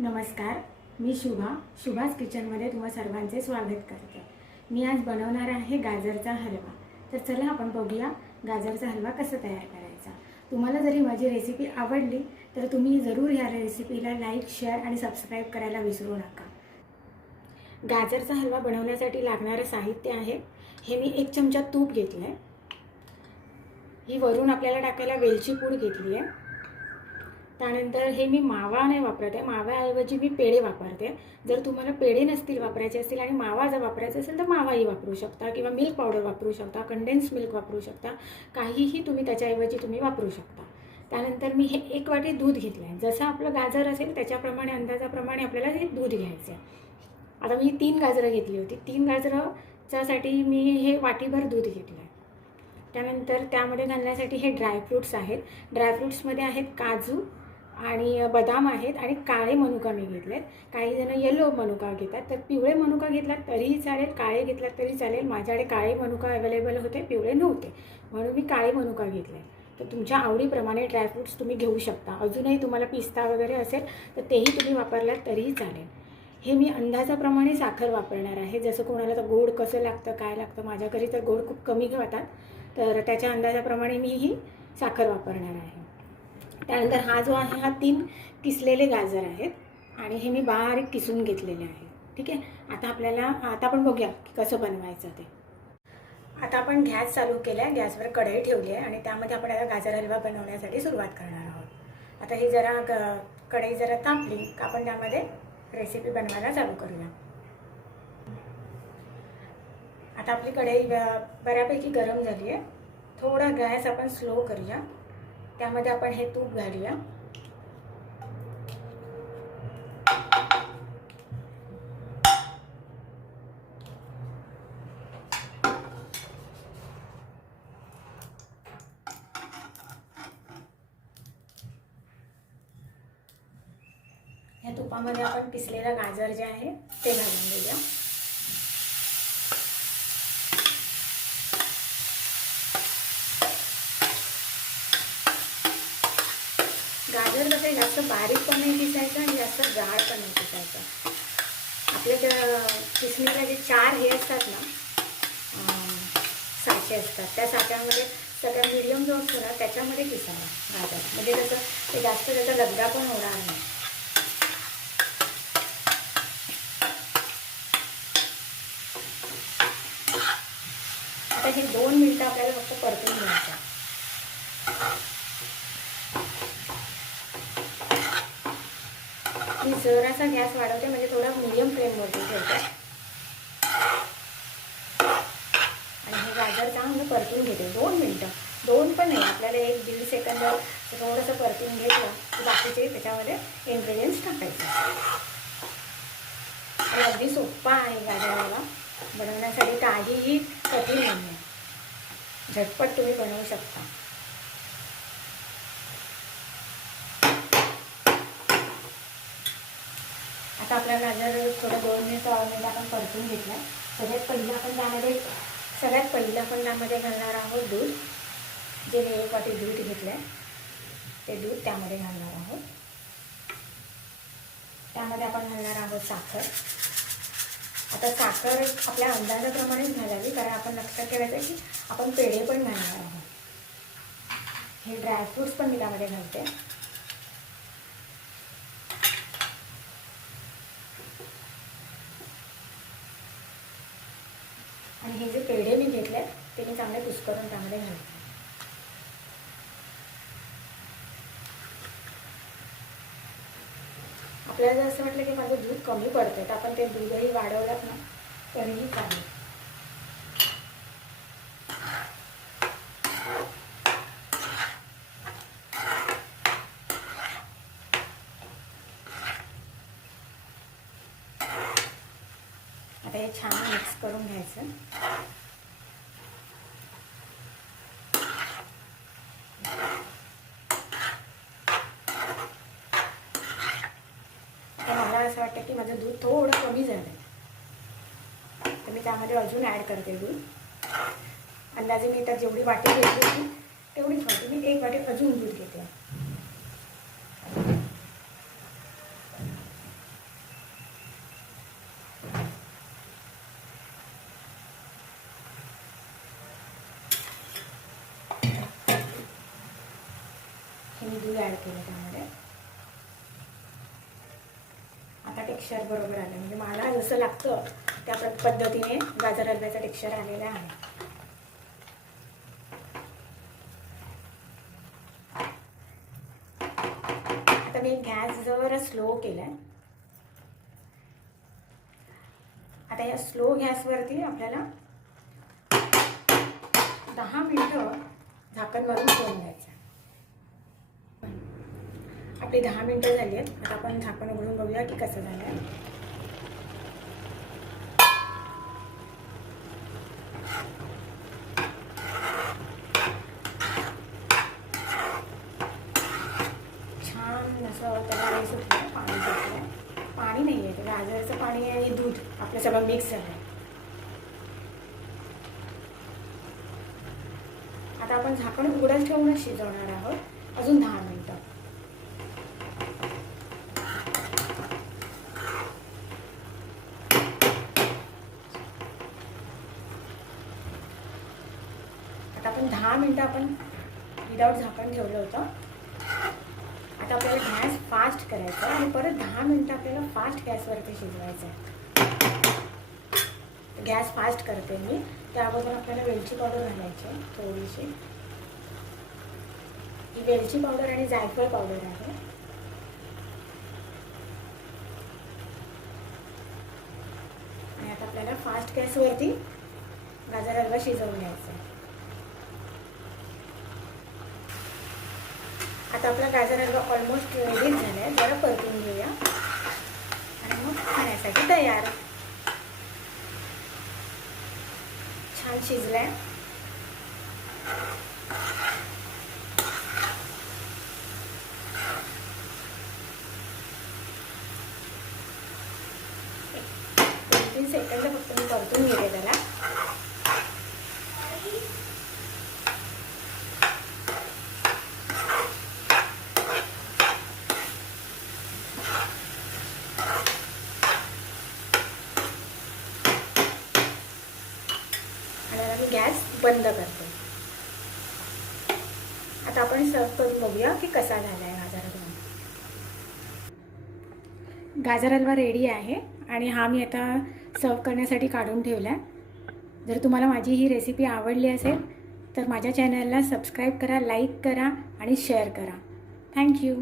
नमस्कार, मी शुभाच किचनमध्ये तुम्हा सर्वांचे स्वागत करते। मी आज बनवणार आहे गाजरचा हलवा। तर चला आपण बघूया गाजरचा हलवा कसा तयार करायचा। तुम्हाला जरी माझी रेसिपी आवडली तर तुम्ही जरूर या रेसिपीला लाईक, शेअर आणि सबस्क्राइब करायला विसरू नका। गाजरचा हलवा बनवण्यासाठी लागणारे साहित्य आहे, हे मी 1 चमचा तूप घेतलं आहे। ही वरून आपल्याला टाकायला वेलची पूड घेतली आहे। त्यानंतर हे मी मावा नाही वापरत आहे, माव्याऐवजी मी पेढे वापरते। जर तुम्हाला पेढे नसतील वापरायचे असतील आणि मावा जर वापरायचा असेल तर मावाही वापरू शकता किंवा मिल्क पावडर वापरू शकता, कंडेन्स मिल्क वापरू शकता, काहीही तुम्ही त्याच्याऐवजी तुम्ही वापरू शकता। त्यानंतर मी हे 1 वाटी दूध घेतलं आहे। जसं आपलं गाजर असेल त्याच्याप्रमाणे अंदाजाप्रमाणे आपल्याला हे दूध घ्यायचं आहे। आता मी 3 गाजरं घेतली होती, 3 गाजरासाठी मी हे वाटीभर दूध घेतलं आहे। त्यानंतर त्यामध्ये घालण्यासाठी हे ड्रायफ्रूट्स आहेत। ड्रायफ्रूट्समध्ये आहेत काजू आणि बदाम आहेत आणि काळे मनुका मी घेतलेत। काही जण येलो मनुका घेतात, तर पिवळे मनुका घेतलात तरीही चालेल, काळे घेतलात तरी चालेल। माझ्याकडे काळे मनुका अवेलेबल होते, पिवळे नव्हते, म्हणून मी काळे मनुका घेतले। तर तुमच्या आवडीप्रमाणे ड्रायफ्रूट्स तुम्ही घेऊ शकता। अजूनही तुम्हाला पिस्ता वगैरे असेल तर तेही तुम्ही वापरलात तरीही चालेल। हे मी अंदाजाप्रमाणे साखर वापरणार आहे। जसं कोणाला तर गोड कसं लागतं, काय लागतं, माझ्या घरी तर गोड खूप कमी खातात, तर त्याच्या अंदाजाप्रमाणे मी ही साखर वापरणार आहे। त्यानंतर हा जो आहे हा 3 किसलेले गाजर आहेत आणि हे मी बारीक किसून घेतलेले आहे। ठीक आहे, आता आपण बघूया की कसं बनवायचं ते। आता आपण गॅस चालू केला आहे, गॅसवर कढई ठेवली आहे आणि त्यामध्ये आपण आता गाजर हलवा बनवण्यासाठी सुरुवात करणार आहोत। आता ही कढई जरा तापली का आपण त्यामध्ये रेसिपी बनवायला चालू करूया। आता आपली कढई बऱ्यापैकी गरम झाली आहे। थोडा गॅस आपण स्लो करूया, त्यामध्ये आपण हे तूप घालूया। या तुपामध्ये आपण किसलेला गाजर जे आहे ते घालून देऊया। गाजर कसं जास्त बारीक पण नाही किसायचं आणि जास्त जाड पण नाही किसायचं। आपल्या ज्या किसणीला जे 4 हे असतात ना, साचे असतात, त्या साच्यामध्ये सगळ्यात मीडियम जो असतो ना त्याच्यामध्ये किसावा गाजर, म्हणजे कसं ते जास्त त्याचा लगदा पण होणार नाही। आता हे 2 मिनिटं आपल्याला फक्त परतून घ्यायचं। मी जरासा गॅस वाढवते, म्हणजे थोडा मीडियम फ्लेमवरती ठेवते आणि हे गाजर चांगलं परतून घेते 2 मिनिटं, 2 पण नाही, आपल्याला 1-1.5 सेकंद थोडंसं परतून घेतलं की बाकीचे त्याच्यामध्ये इन्ग्रेडियंट्स टाकायचे। आणि अगदी सोपा आहे गाजर हलवा बनवण्यासाठी, काहीही कठीण नाही आहे, झटपट तुम्ही बनवू शकता। आता आपला गाजर थोडं 2 मिनिटं आपण परतून घेतला। सगळ्यात पहिलं आपण त्यामध्ये घालणार आहोत दूध। जे मी 1 वाटी दूध घेतलं आहे ते दूध त्यामध्ये घालणार आहोत। त्यामध्ये आपण घालणार आहोत साखर। आता साखर आपल्या अंदाजाप्रमाणेच घालावी, कारण आपण लक्षात ठेवायचं की आपण पेढे पण घालणार आहोत। हे ड्रायफ्रूट्स पण मी त्यामध्ये घालते। आणि हे जे पेढे मी घेतले ते मी चांगले कुस्करून त्यामध्ये घालते। आपल्याला जर असं वाटलं की माझं दूध कमी पडतं तर आपण ते दूधही वाढवलात ना तरीही चालेल। आता हे छान मिक्स करून घ्यायचं। मला असं वाटतं की माझं दूध थोडं कमी झालं आहे, तर मी त्यामध्ये अजून ॲड करते दूध। अंदाजे मी तर जेवढी वाटी घेतली होती तेवढीच वाटी मी 1 वाटी अजून दूध घेते। दूध ॲड केलं त्यामध्ये. आता टेक्स्चर बरोबर आलं, म्हणजे मला जसं लागतं त्या पद्धतीने गाजर हलव्याचा टेक्स्चर आलेला आहे. आता मी गॅस जरा स्लो केला आहे. आता या स्लो गॅसवरती आपल्याला 10 मिनिटं झाकण मारून ठेवून द्यायचं. आपली 10 मिनिटं झाली आहेत. आता आपण झाकण उघडून बघूया की कसं झालं आहे. छान असं त्याला हे सुटलं, पाणी सुटलं. पाणी नाही आहे, गाजरचं पाणी आणि दूध आपलं सगळं मिक्स झालं आहे. आता आपण झाकण उघडच ठेवूनच शिजवणार आहोत अजून 10 मिनिटं. आता आपण 10 मिनिटं आपण विदाऊट झाकण ठेवलं होतं. आता आपल्याला गॅस फास्ट करायचा आणि परत 10 मिनिटं आपल्याला फास्ट गॅसवरती शिजवायचं आहे. गॅस फास्ट करते मी. त्याबरोबर आपल्याला वेलची पावडर घालायची आहे थोडीशी. ही वेलची पावडर आणि जायफळ पावडर आहे. आणि आता आपल्याला फास्ट गॅसवरती गाजर हलवा शिजवून घ्यायचा आहे. आता आपला गाजर हलवा ऑलमोस्ट रेडी झाला आहे. जरा परतून घेऊया आणि मग खाण्यासाठी तयार. छान शिजलाय. तीन सेकंद फक्त मी परतून घेते त्याला. आणि मी गॅस बंद करते. आता आपण सर्व करून बघूया की कसा झाला आहे गाजर हलवा. गाजर हलवा रेडी आहे आणि हा मी आता सर्व करण्यासाठी काढून ठेवला आहे. जर तुम्हाला माझी ही रेसिपी आवडली असेल तर माझ्या चॅनलला सबस्क्राईब करा, लाईक करा आणि शेअर करा. थँक्यू.